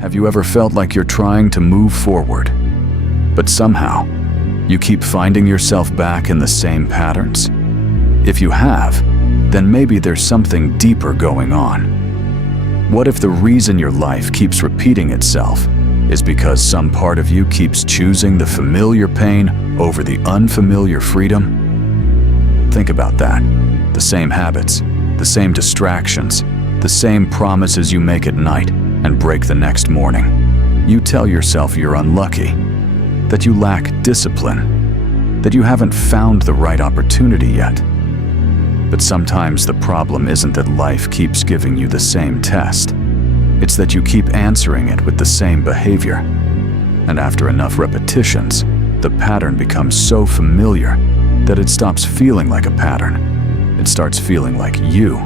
Have you ever felt like you're trying to move forward, but somehow you keep finding yourself back in the same patterns? If you have, then maybe there's something deeper going on. What if the reason your life keeps repeating itself is because some part of you keeps choosing the familiar pain over the unfamiliar freedom? Think about that. The same habits, the same distractions, the same promises you make at night and break the next morning. You tell yourself you're unlucky, that you lack discipline, that you haven't found the right opportunity yet. But sometimes the problem isn't that life keeps giving you the same test. It's that you keep answering it with the same behavior. And after enough repetitions, the pattern becomes so familiar that it stops feeling like a pattern. It starts feeling like you.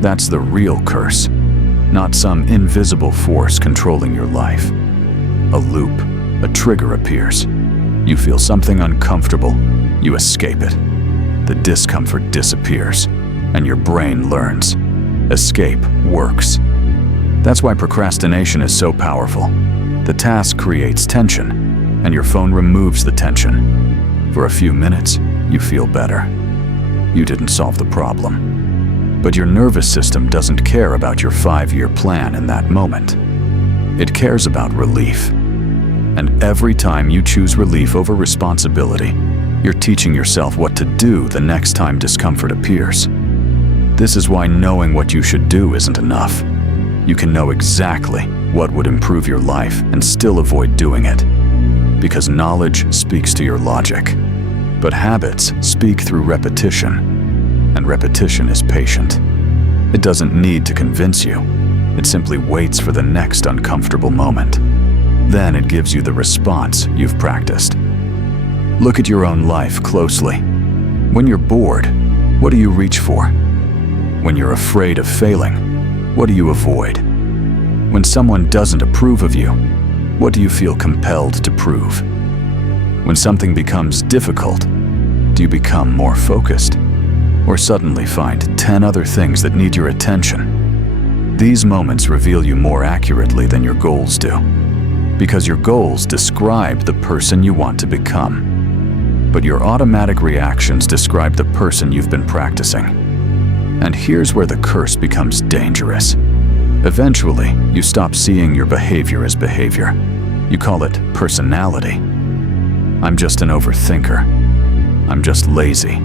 That's the real curse, not some invisible force controlling your life. A loop, a trigger appears. You feel something uncomfortable, you escape it. The discomfort disappears, and your brain learns. Escape works. That's why procrastination is so powerful. The task creates tension, and your phone removes the tension. For a few minutes, you feel better. You didn't solve the problem. But your nervous system doesn't care about your 5-year plan in that moment. It cares about relief. And every time you choose relief over responsibility, you're teaching yourself what to do the next time discomfort appears. This is why knowing what you should do isn't enough. You can know exactly what would improve your life and still avoid doing it. Because knowledge speaks to your logic. But habits speak through repetition. And repetition is patient. It doesn't need to convince you. It simply waits for the next uncomfortable moment. Then it gives you the response you've practiced. Look at your own life closely. When you're bored, what do you reach for? When you're afraid of failing, what do you avoid? When someone doesn't approve of you, what do you feel compelled to prove? When something becomes difficult, do you become more focused? Or suddenly find 10 other things that need your attention? These moments reveal you more accurately than your goals do. Because your goals describe the person you want to become. But your automatic reactions describe the person you've been practicing. And here's where the curse becomes dangerous. Eventually, you stop seeing your behavior as behavior. You call it personality. I'm just an overthinker. I'm just lazy.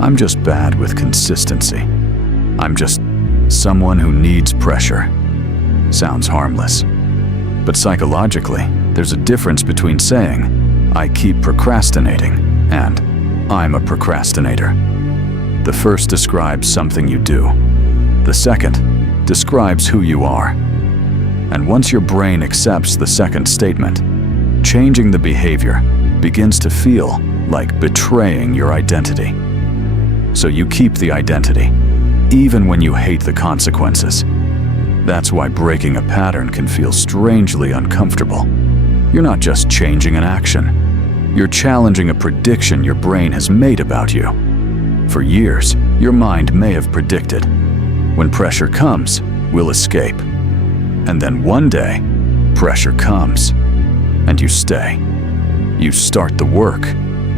I'm just bad with consistency. I'm just someone who needs pressure. Sounds harmless. But psychologically, there's a difference between saying, I keep procrastinating, and I'm a procrastinator. The first describes something you do. The second describes who you are. And once your brain accepts the second statement, changing the behavior begins to feel like betraying your identity. So you keep the identity, even when you hate the consequences. That's why breaking a pattern can feel strangely uncomfortable. You're not just changing an action. You're challenging a prediction your brain has made about you. For years, your mind may have predicted, when pressure comes, we'll escape. And then one day, pressure comes, and you stay. You start the work.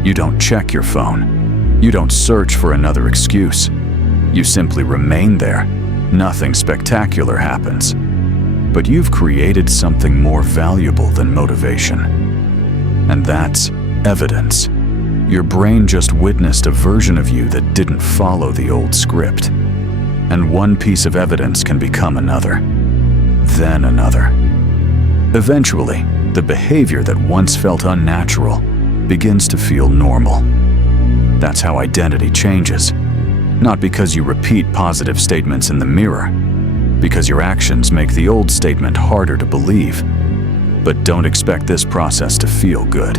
You don't check your phone. You don't search for another excuse. You simply remain there. Nothing spectacular happens. But you've created something more valuable than motivation. And that's evidence. Your brain just witnessed a version of you that didn't follow the old script. And one piece of evidence can become another, then another. Eventually, the behavior that once felt unnatural begins to feel normal. That's how identity changes. Not because you repeat positive statements in the mirror, because your actions make the old statement harder to believe. But don't expect this process to feel good.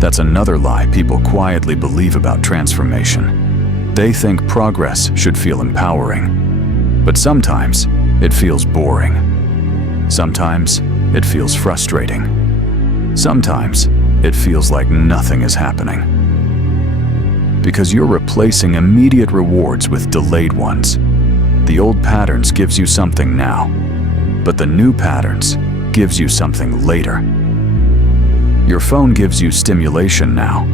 That's another lie people quietly believe about transformation. They think progress should feel empowering. But sometimes it feels boring. Sometimes it feels frustrating. Sometimes it feels like nothing is happening. Because you're replacing immediate rewards with delayed ones. The old patterns gives you something now, But the new patterns gives you something later. Your phone gives you stimulation now,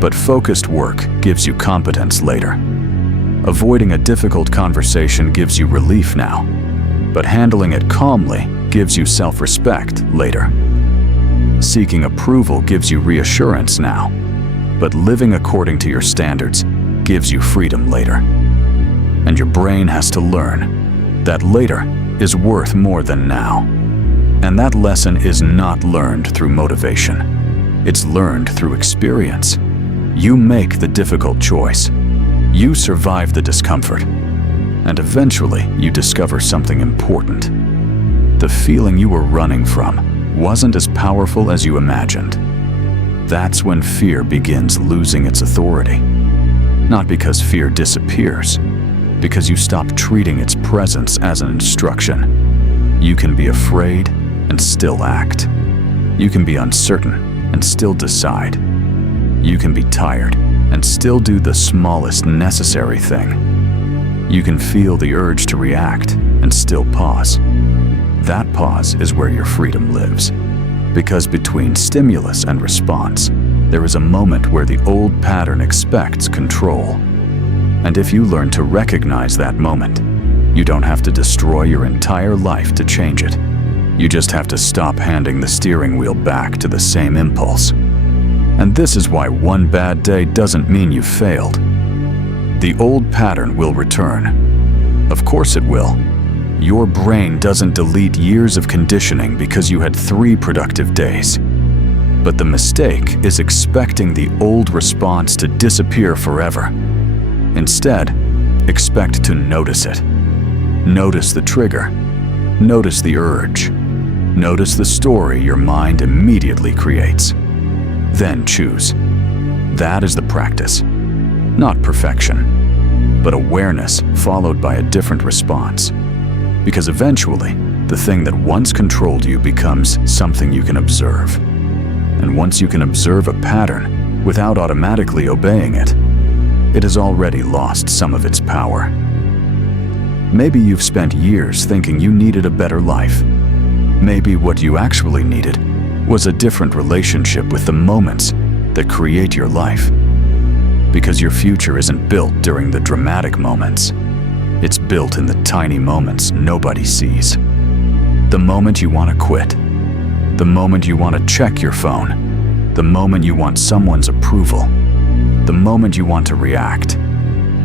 but focused work gives you competence later. Avoiding a difficult conversation gives you relief now, but handling it calmly gives you self-respect later. Seeking approval gives you reassurance now, but living according to your standards gives you freedom later. And your brain has to learn that later is worth more than now. And that lesson is not learned through motivation. It's learned through experience. You make the difficult choice. You survive the discomfort. And eventually, you discover something important. The feeling you were running from wasn't as powerful as you imagined. That's when fear begins losing its authority. Not because fear disappears, because you stop treating its presence as an instruction. You can be afraid and still act. You can be uncertain and still decide. You can be tired and still do the smallest necessary thing. You can feel the urge to react and still pause. That pause is where your freedom lives. Because between stimulus and response, there is a moment where the old pattern expects control. And if you learn to recognize that moment, you don't have to destroy your entire life to change it. You just have to stop handing the steering wheel back to the same impulse. And this is why one bad day doesn't mean you failed. The old pattern will return. Of course it will. Your brain doesn't delete years of conditioning because you had 3 productive days. But the mistake is expecting the old response to disappear forever. Instead, expect to notice it. Notice the trigger. Notice the urge. Notice the story your mind immediately creates. Then choose. That is the practice. Not perfection, but awareness followed by a different response. Because eventually, the thing that once controlled you becomes something you can observe. And once you can observe a pattern without automatically obeying it, it has already lost some of its power. Maybe you've spent years thinking you needed a better life. Maybe what you actually needed was a different relationship with the moments that create your life. Because your future isn't built during the dramatic moments. It's built in the tiny moments nobody sees. The moment you want to quit. The moment you want to check your phone. The moment you want someone's approval. The moment you want to react.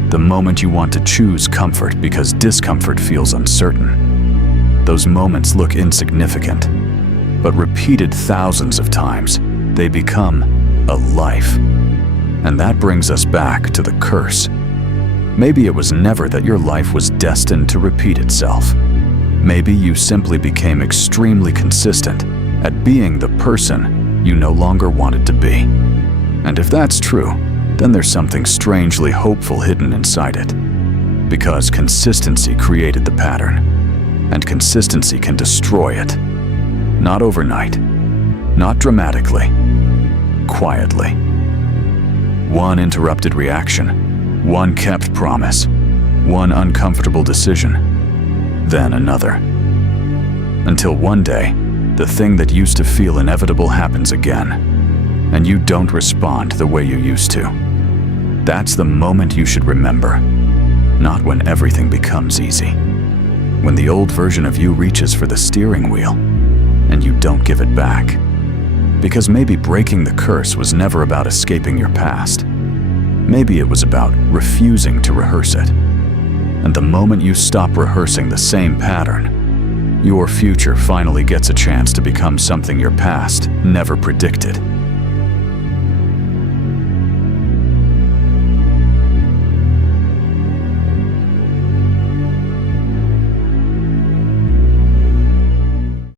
The moment you want to choose comfort because discomfort feels uncertain. Those moments look insignificant, but repeated thousands of times, they become a life. And that brings us back to the curse. Maybe it was never that your life was destined to repeat itself. Maybe you simply became extremely consistent at being the person you no longer wanted to be. And if that's true, then there's something strangely hopeful hidden inside it. Because consistency created the pattern, and consistency can destroy it. Not overnight, not dramatically, quietly. One interrupted reaction, one kept promise, one uncomfortable decision, then another. Until one day, the thing that used to feel inevitable happens again, and you don't respond the way you used to. That's the moment you should remember, not when everything becomes easy. When the old version of you reaches for the steering wheel, and you don't give it back. Because maybe breaking the curse was never about escaping your past. Maybe it was about refusing to rehearse it. And the moment you stop rehearsing the same pattern, your future finally gets a chance to become something your past never predicted.